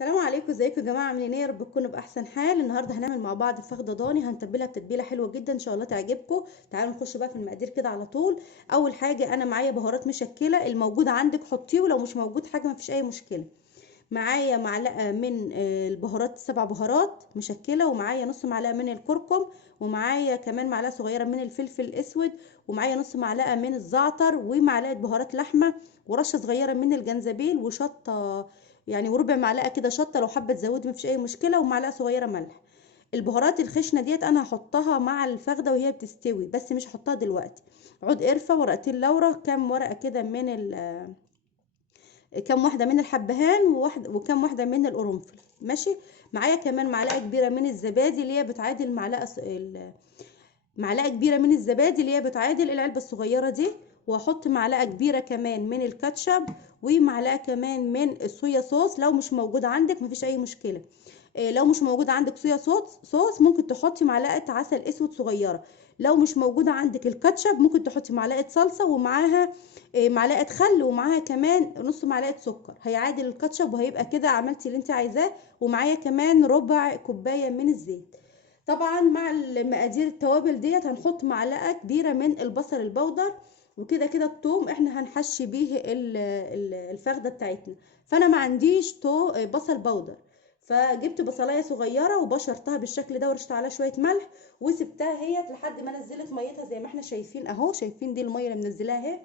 السلام عليكم، ازيكم يا جماعه؟ عاملين ايه؟ يا رب تكونوا باحسن حال. النهارده هنعمل مع بعض فخده ضاني، هنتبلها بتتبيله حلوه جدا ان شاء الله تعجبكم. تعالوا نخش بقى في المقادير كده على طول. اول حاجه انا معايا بهارات مشكله، الموجود عندك حطيه، ولو مش موجود حاجه مفيش اي مشكله. معايا معلقه من البهارات، 7 بهارات مشكله، ومعايا نص معلقه من الكركم، ومعايا كمان معلقه صغيره من الفلفل الاسود، ومعايا نص معلقه من الزعتر، ومعلقه بهارات لحمه، ورشه صغيره من الجنزبيل، وشطه يعني، وربع معلقه كده شطه، لو حابه تزودي مفيش اي مشكله، ومعلقه صغيره ملح. البهارات الخشنه ديت انا هحطها مع الفخده وهي بتستوي، بس مش هحطها دلوقتي. عود قرفه، ورقتين لورا، كام ورقه كده من كام واحده من الحبهان، وكام واحده من القرنفل. ماشي. معايا كمان معلقه كبيره من الزبادي، اللي هي بتعادل معلقه كبيره من الزبادي، اللي هي بتعادل العلبه الصغيره دي. وهحط معلقه كبيره كمان من الكاتشب، ومعلقه كمان من الصويا صوص، لو مش موجود عندك مفيش اي مشكله. لو مش موجود عندك صويا صوص ممكن تحطي معلقه عسل اسود صغيره. لو مش موجوده عندك الكاتشب ممكن تحطي معلقه صلصه، ومعاها معلقه خل، ومعاها كمان نص معلقه سكر، هيعادل الكاتشب، وهيبقى كده عملتي اللي انت عايزاه. ومعايا كمان ربع كوبايه من الزيت. طبعا مع المقادير التوابل ديت هنحط معلقه كبيره من البصل البودر. وكده كده الثوم احنا هنحشي بيه الفخده بتاعتنا. فانا ما عنديش بصل بودر، فجبت بصلايه صغيره وبشرتها بالشكل ده، ورشت عليها شويه ملح، وسبتها هي لحد ما نزلت ميتها زي ما احنا شايفين اهو. شايفين دي الميه اللي منزلاها اهي.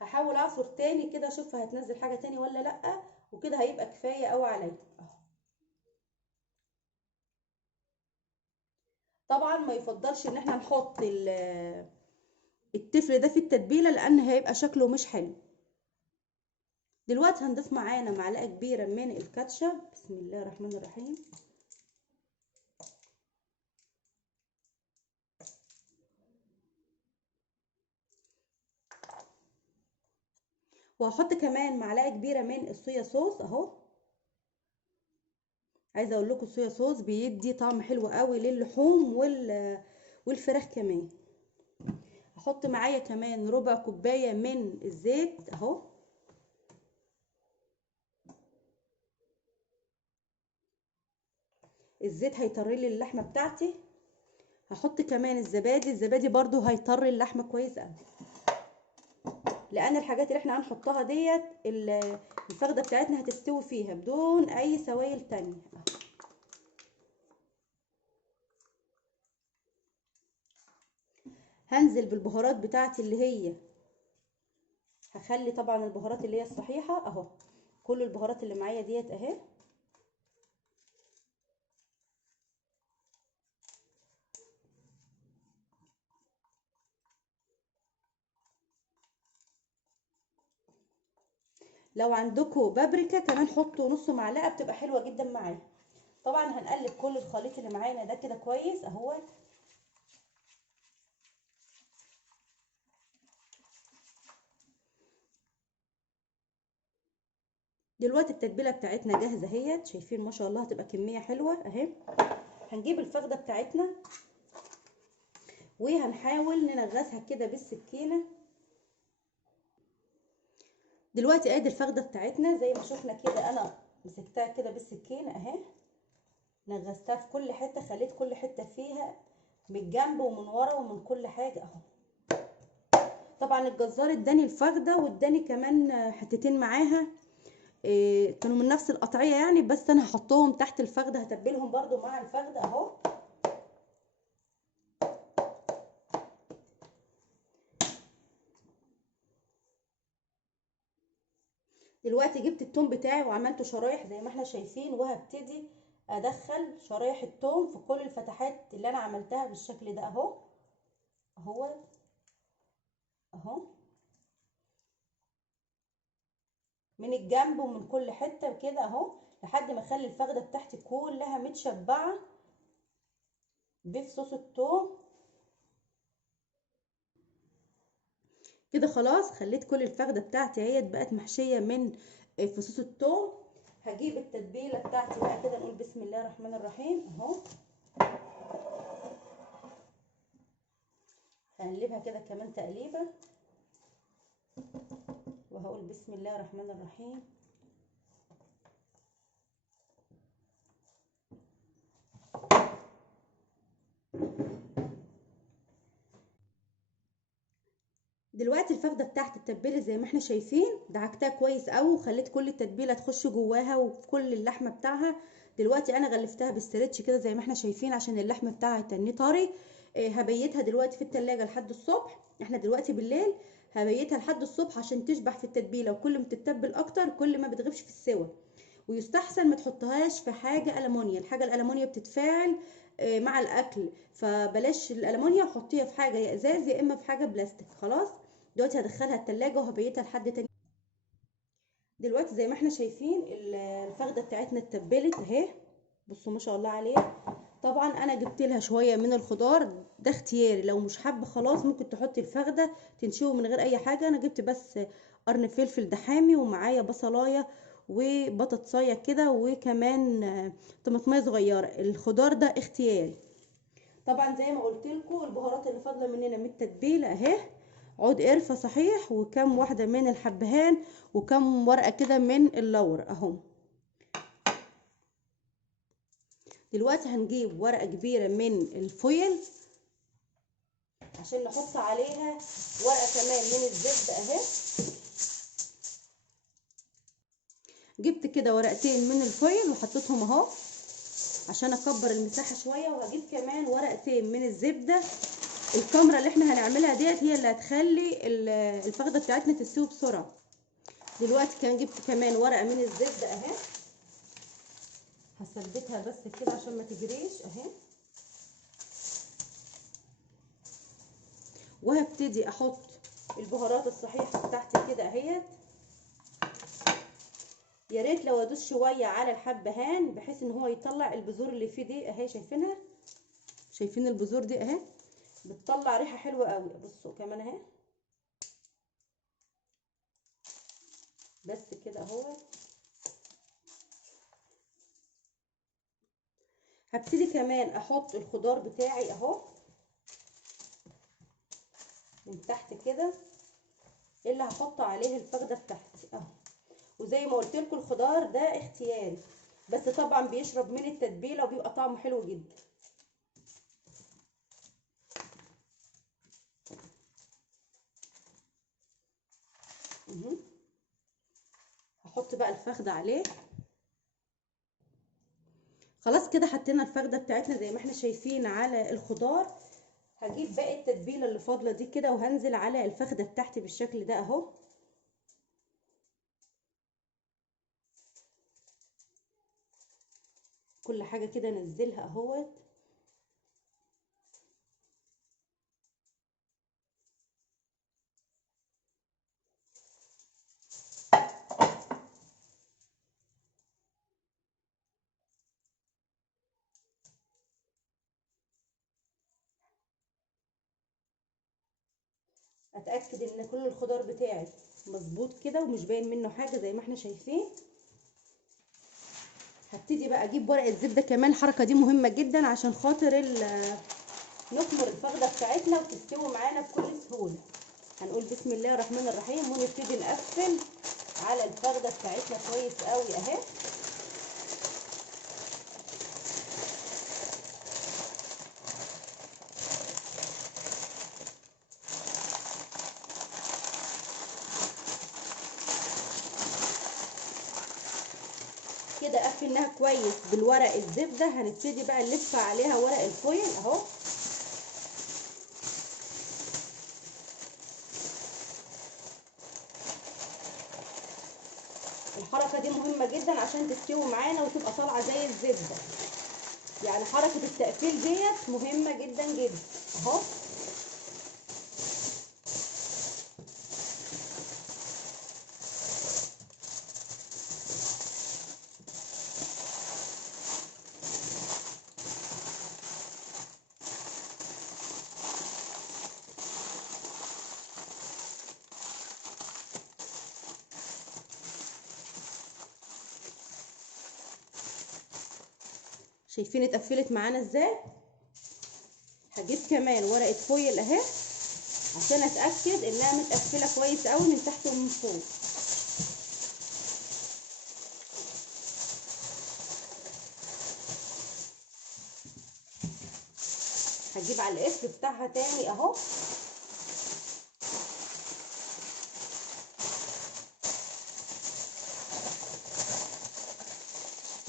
هحاول اعصر تاني كده اشوفها هتنزل حاجه تاني ولا لا، وكده هيبقى كفايه قوي عليا اهو. طبعا ما يفضلش ان احنا نحط التفل ده في التتبيله، لان هيبقى شكله مش حلو. دلوقتي هنضيف معانا معلقه كبيره من الكاتشب. بسم الله الرحمن الرحيم. وهحط كمان معلقه كبيره من الصويا صوص اهو. عايزه اقول لكم الصويا صوص بيدي طعم حلو قوي للحوم والفراخ كمان. هحط معايا كمان ربع كوبايه من الزيت اهو. الزيت هيطري لي اللحمه بتاعتي. هحط كمان الزبادي برضو هيطري اللحمه كويس قوي، لان الحاجات اللي احنا هنحطها ديت الفخده بتاعتنا هتستوي فيها بدون اي سوائل تانية. هنزل بالبهارات بتاعتي اللي هي، هخلي طبعا البهارات اللي هي الصحيحه اهو. كل البهارات اللي معايا ديت اهي. لو عندكم بابريكا كمان حطوا نص معلقه، بتبقى حلوه جدا معايا. طبعا هنقلب كل الخليط اللي معانا ده كده كويس اهو. دلوقتي التتبيله بتاعتنا جاهزه اهيت، شايفين ما شاء الله هتبقى كميه حلوه اهي. هنجيب الفخده بتاعتنا وهنحاول ننغصها كده بالسكينه. دلوقتي ادي الفخده بتاعتنا زي ما شفنا كده، انا مسكتها كده بالسكينه اهي. نغزتها في كل حته، خليت كل حته فيها من الجنب ومن ورا ومن كل حاجه اهو. طبعا الجزار اداني الفخده واداني كمان حتتين معاها، كانوا من نفس القطعيه يعني، بس انا هحطهم تحت الفخده، هتبلهم برضو مع الفخده اهو. دلوقتي جبت التوم بتاعي وعملته شرايح زي ما احنا شايفين، وهبتدي ادخل شرايح التوم في كل الفتحات اللي انا عملتها بالشكل ده اهو. اهو اهو، من الجنب ومن كل حته كده اهو، لحد ما اخلي الفخده بتاعتي كلها متشبعه بصوص التوم. كده خلاص خليت كل الفخده بتاعتي اهي بقت محشيه من فصوص التوم. هجيب التتبيله بتاعتي بقى كده، نقول بسم الله الرحمن الرحيم اهو. هنقلبها كده كمان تقليبه، وهقول بسم الله الرحمن الرحيم. دلوقتي الفخده بتاعت التتبيله زي ما احنا شايفين دعكتها كويس قوي وخليت كل التتبيله تخش جواها وفي كل اللحمه بتاعها. دلوقتي انا غلفتها باسترتش كده زي ما احنا شايفين عشان اللحم بتاعها يتنيه طري. هبيتها دلوقتي في التلاجة لحد الصبح، احنا دلوقتي بالليل. هبيتها لحد الصبح عشان تشبع في التتبيله، وكل ما تتبل اكتر كل ما بتغيبش في السوى. ويستحسن ما تحطهاش في حاجه المونيا، الحاجه الالمونيا بتتفاعل مع الاكل، فبلاش الالمونيا، وحطيها في حاجه يا ازاز يا اما في حاجه بلاستيك. خلاص دلوقتي هدخلها التلاجة وهبيتها لحد تاني. دلوقتي زي ما احنا شايفين الفخده بتاعتنا اتبلت اهي، بصوا ما شاء الله عليها. طبعا انا جبت لها شويه من الخضار، ده اختياري، لو مش حابه خلاص ممكن تحطي الفخده تنشوي من غير اي حاجه. انا جبت بس قرن فلفل ده حامي، ومعايا بصلايه وبطاطسايه كده، وكمان طماطميه صغيره. الخضار ده اختياري. طبعا زي ما قلت لكم البهارات اللي فاضله مننا من التتبيله اهي، عود قرفه صحيح، وكم واحده من الحبهان، وكم ورقه كده من اللور اهو. دلوقتي هنجيب ورقه كبيره من الفويل عشان نحط عليها ورقه كمان من الزبده اهي. جبت كده ورقتين من الفويل وحطيتهم اهو عشان اكبر المساحه شويه، وهجيب كمان ورقتين من الزبده. الكاميرا اللي احنا هنعملها ديت هي اللي هتخلي الفخده بتاعتنا تستوي بسرعه. دلوقتي كان جبت كمان ورقه من الزبده اهي، هثبتها بس كده عشان ما تجريش اهي. وهبتدي احط البهارات الصحيحه بتاعتي كده اهيت. يا ريت لو ادوس شويه على الحبهان بحيث ان هو يطلع البذور اللي فيه دي اهي، شايفينها؟ شايفين البذور دي اهي بتطلع ريحه حلوه قوي. بصوا كمان اهي، بس كده اهو. هبتدي كمان احط الخضار بتاعي اهو من تحت كده، اللي هحط عليه الفخده بتاعتي اهو. وزي ما قلت لكم الخضار ده اختياري، بس طبعا بيشرب من التتبيله وبيبقى طعمه حلو جدا. هحط بقى الفخده عليه. خلاص كده حطينا الفخده بتاعتنا زي ما احنا شايفين على الخضار. هجيب باقي التتبيله اللي فاضله دي كده وهنزل على الفخده بتاعتي بالشكل ده اهو. كل حاجه كده انزلها اهوت. اتاكد ان كل الخضار بتاعي مظبوط كده ومش باين منه حاجه زي ما احنا شايفين. هبتدي بقى اجيب ورقه زبده كمان، الحركه دي مهمه جدا عشان خاطر نخمر الفخده بتاعتنا وتستوي معانا بكل سهوله. هنقول بسم الله الرحمن الرحيم ونبتدي نقفل على الفخده بتاعتنا كويس قوي اهي. كده قفلناها كويس بالورق الزبده. هنبتدي بقى نلف عليها ورق الفويل اهو. الحركه دي مهمه جدا عشان تستوي معانا وتبقى طالعه زي الزبده، يعني حركه التقفيل ديت مهمه جدا جدا اهو. شايفين اتقفلت معانا ازاي؟ هجيب كمان ورقه فويل اهي عشان اتاكد انها متقفله كويس قوي من تحت ومن فوق. هجيب على القفل بتاعها تاني اهو.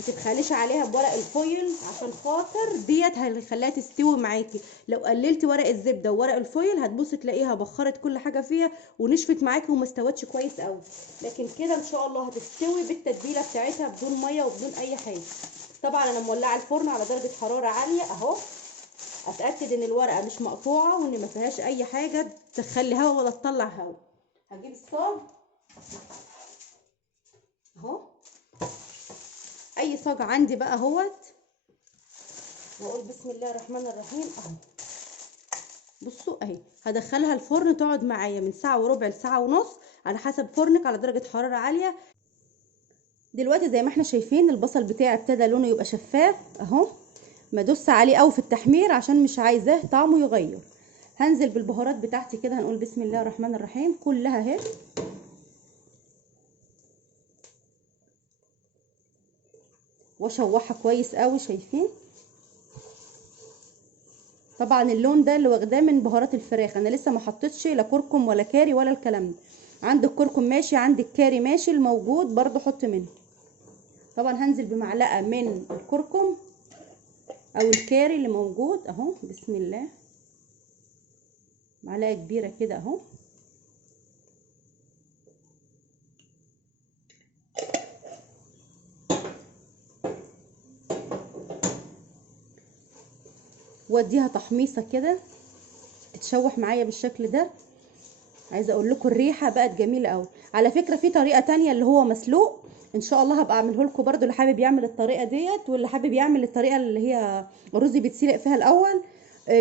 ما تبخليش عليها بورق الفويل، عشان خاطر ديت هيخليها تستوي معاكي. لو قللتي ورق الزبده وورق الفويل هتبصي تلاقيها بخرت كل حاجه فيها ونشفت معاكي وما استوتش كويس قوي. لكن كده ان شاء الله هتستوي بالتتبيله بتاعتها بدون ميه وبدون اي حاجه. طبعا انا مولعه الفرن على درجه حراره عاليه اهو. اتاكد ان الورقه مش مقطوعه وان ما فيهاش اي حاجه تخلي هوا ولا تطلع هوا. هجيب الصاج اهو، اي صاج عندي بقى اهوت، واقول بسم الله الرحمن الرحيم اهو. بصوا اهي، هدخلها الفرن تقعد معايا من ساعه وربع لساعه ونص على حسب فرنك على درجه حراره عاليه. دلوقتي زي ما احنا شايفين البصل بتاعي ابتدى لونه يبقى شفاف اهو. ما ادوس عليه قوي في التحمير عشان مش عايزاه طعمه يغير. هنزل بالبهارات بتاعتي كده، هنقول بسم الله الرحمن الرحيم كلها اهي. واشوحها كويس قوي. شايفين طبعا اللون ده اللي واخداه من بهارات الفراخ. انا لسه ما حطيتش لا كركم ولا كاري ولا الكلام ده. عندك كركم ماشي، عندك كاري ماشي، الموجود برضو حط منه. طبعا هنزل بمعلقه من الكركم او الكاري اللي موجود اهو. بسم الله، معلقه كبيره كده اهو. واديها تحميصه كده تتشوح معايا بالشكل ده. عايزه اقول لكم الريحه بقت جميله قوي. على فكره في طريقه تانية اللي هو مسلوق، ان شاء الله هبقى اعمله لكم برده، اللي حابب يعمل الطريقه ديت واللي حابب يعمل الطريقه اللي هي الرز بيتسلق فيها الاول.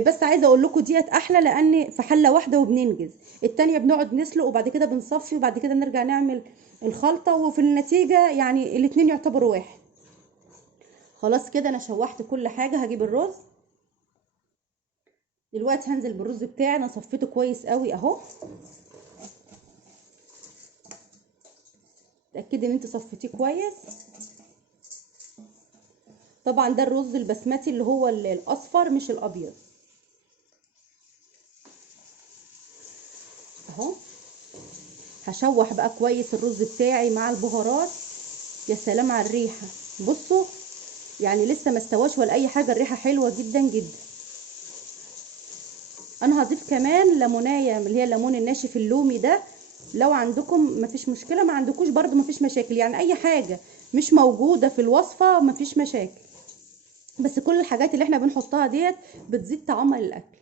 بس عايزه اقول لكم ديت احلى، لان في حله واحده وبننجز. التانية بنقعد نسلق وبعد كده بنصفي وبعد كده نرجع نعمل الخلطه، وفي النتيجه يعني الاتنين يعتبروا واحد. خلاص كده انا شوحت كل حاجه. هجيب الرز دلوقتي، هنزل بالرز بتاعي. انا صفيته كويس قوي اهو. اتاكدي ان انت صفيتيه كويس. طبعا ده الرز البسمتي اللي هو الاصفر مش الابيض اهو. هشوح بقى كويس الرز بتاعي مع البهارات. يا سلام على الريحه. بصوا يعني لسه ما استواش ولا اي حاجه، الريحه حلوه جدا جدا. انا هضيف كمان ليمونايه اللي هي الليمون الناشف اللومي ده. لو عندكم مفيش مشكله، ما عندكوش برضو مفيش مشاكل. يعني اي حاجه مش موجوده في الوصفه مفيش مشاكل، بس كل الحاجات اللي احنا بنحطها ديت بتزيد طعمها للاكل.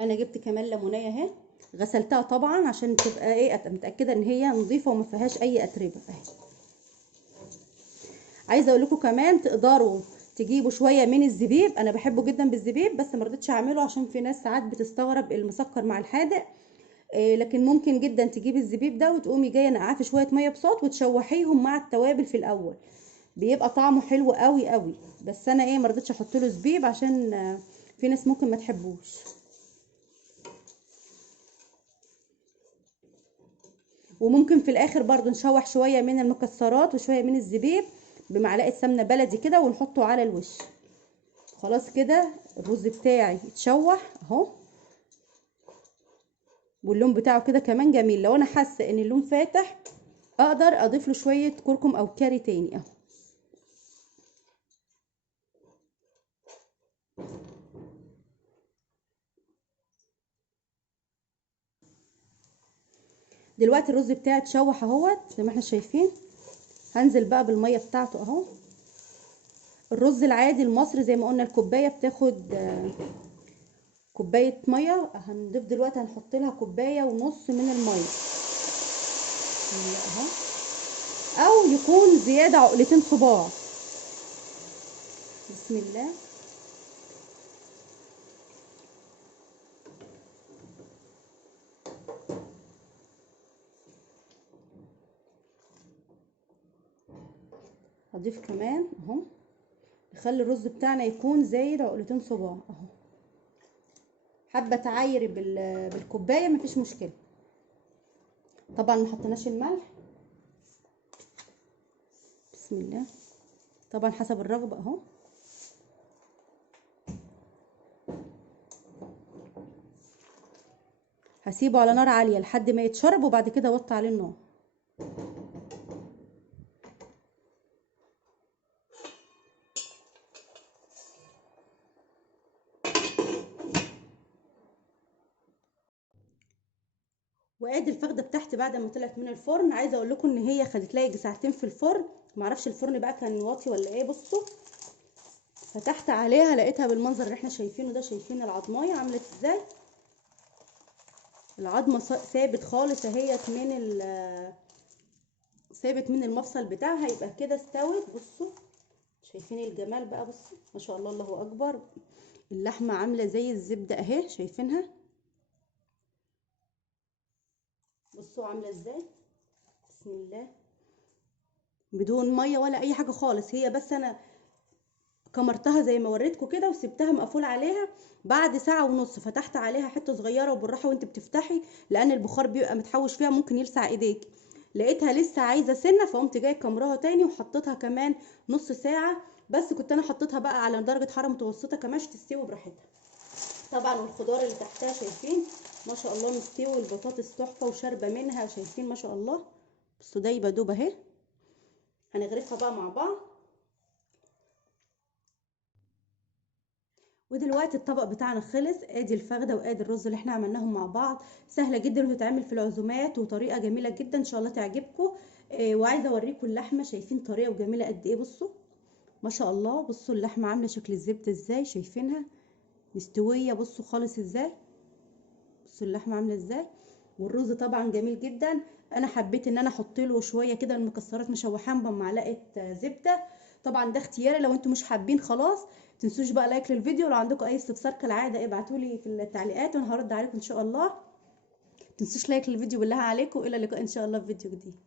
انا جبت كمان ليمونيه اهي، غسلتها طبعا عشان تبقى ايه متاكده ان هي نظيفه وما فيهاش اي اتربه اهي. عايزه اقول لكم كمان تقدروا تجيبوا شويه من الزبيب. انا بحبه جدا بالزبيب بس ما رضيتش اعمله عشان في ناس ساعات بتستغرب المسكر مع الحادق. لكن ممكن جدا تجيبي الزبيب ده وتقومي جايه نقعاه في شويه ميه بصوت وتشوحيهم مع التوابل في الاول، بيبقى طعمه حلو قوي قوي. بس انا ايه ما رضيتش احط له زبيب عشان في ناس ممكن ما تحبوش. وممكن في الاخر برضو نشوح شويه من المكسرات وشويه من الزبيب بمعلقه سمنه بلدي كده ونحطه على الوش. خلاص كده الرز بتاعي اتشوح اهو، واللون بتاعه كده كمان جميل. لو انا حاسه ان اللون فاتح اقدر اضيف له شويه كركم او كاري تاني اهو. دلوقتي الرز بتاعي اتشوح اهوت زي ما احنا شايفين. هنزل بقى بالميه بتاعته اهو. الرز العادي المصري زي ما قلنا الكوبايه بتاخد كوبايه ميه. هنضيف دلوقتي هنحط لها كوبايه ونص من الميه اهو، او يكون زياده عقلتين صباع. بسم الله. هضيف كمان اهو، نخلي الرز بتاعنا يكون زايد عقلتين صباع اهو. حابه تعايري بالكوبايه مفيش مشكله. طبعا ما حطيناش الملح. بسم الله. طبعا حسب الرغبه اهو. هسيبه على نار عاليه لحد ما يتشرب وبعد كده اوطي عليه النار. وادي الفخده بتاعتي بعد ما طلعت من الفرن. عايزه اقول لكم ان هي خدت لها يجي ساعتين في الفرن، معرفش الفرن بقى كان واطي ولا ايه. بصوا فتحت عليها لقيتها بالمنظر اللي احنا شايفينه ده. شايفين العضمايه عملت ازاي؟ العظمه ثابت خالص اهيت ثابت من المفصل بتاعها. يبقى كده استوت. بصوا شايفين الجمال بقى؟ بصوا ما شاء الله الله اكبر. اللحمه عامله زي الزبده اهي، شايفينها؟ بصوا عامله ازاي، بسم الله، بدون ميه ولا اي حاجه خالص. هي بس انا كمرتها زي ما وريتكم كده وسبتها مقفول عليها. بعد ساعه ونص فتحت عليها حته صغيره وبالراحه وانت بتفتحي، لان البخار بيبقى متحوش فيها ممكن يلسع ايديك. لقيتها لسه عايزه سنه، فقمت جايه كمرها تاني وحطيتها كمان نص ساعه. بس كنت انا حطيتها بقى على درجه حراره متوسطه كمان عشان تستوي براحتها. طبعا والخضار اللي تحتها شايفين ما شاء الله مستوي. البطاطس تحفه وشاربه منها، شايفين ما شاء الله. بصوا دايبه دوب اهي. هنغرفها بقى مع بعض. ودلوقتي الطبق بتاعنا خلص. ادي الفخده وادي الرز اللي احنا عملناهم مع بعض. سهله جدا وتتعمل في العزومات وطريقه جميله جدا، ان شاء الله تعجبكم. وعايزه اوريكم اللحمه، شايفين طريه وجميله قد ايه؟ بصوا ما شاء الله. بصوا اللحمه عامله شكل الزبده ازاي، شايفينها مستويه بصوا خالص ازاي. بصوا اللحمه عامله ازاي. والرز طبعا جميل جدا. انا حبيت ان انا احط له شويه كده المكسرات مشوحان بمعلقه زبده. طبعا ده اختياري، لو انتم مش حابين خلاص. تنسوش بقى لايك للفيديو. لو عندكم اي استفسار كالعاده ابعتوا لي في التعليقات وانا هرد عليكم ان شاء الله. تنسوش لايك للفيديو بالله عليكم. الى اللقاء ان شاء الله في فيديو جديد.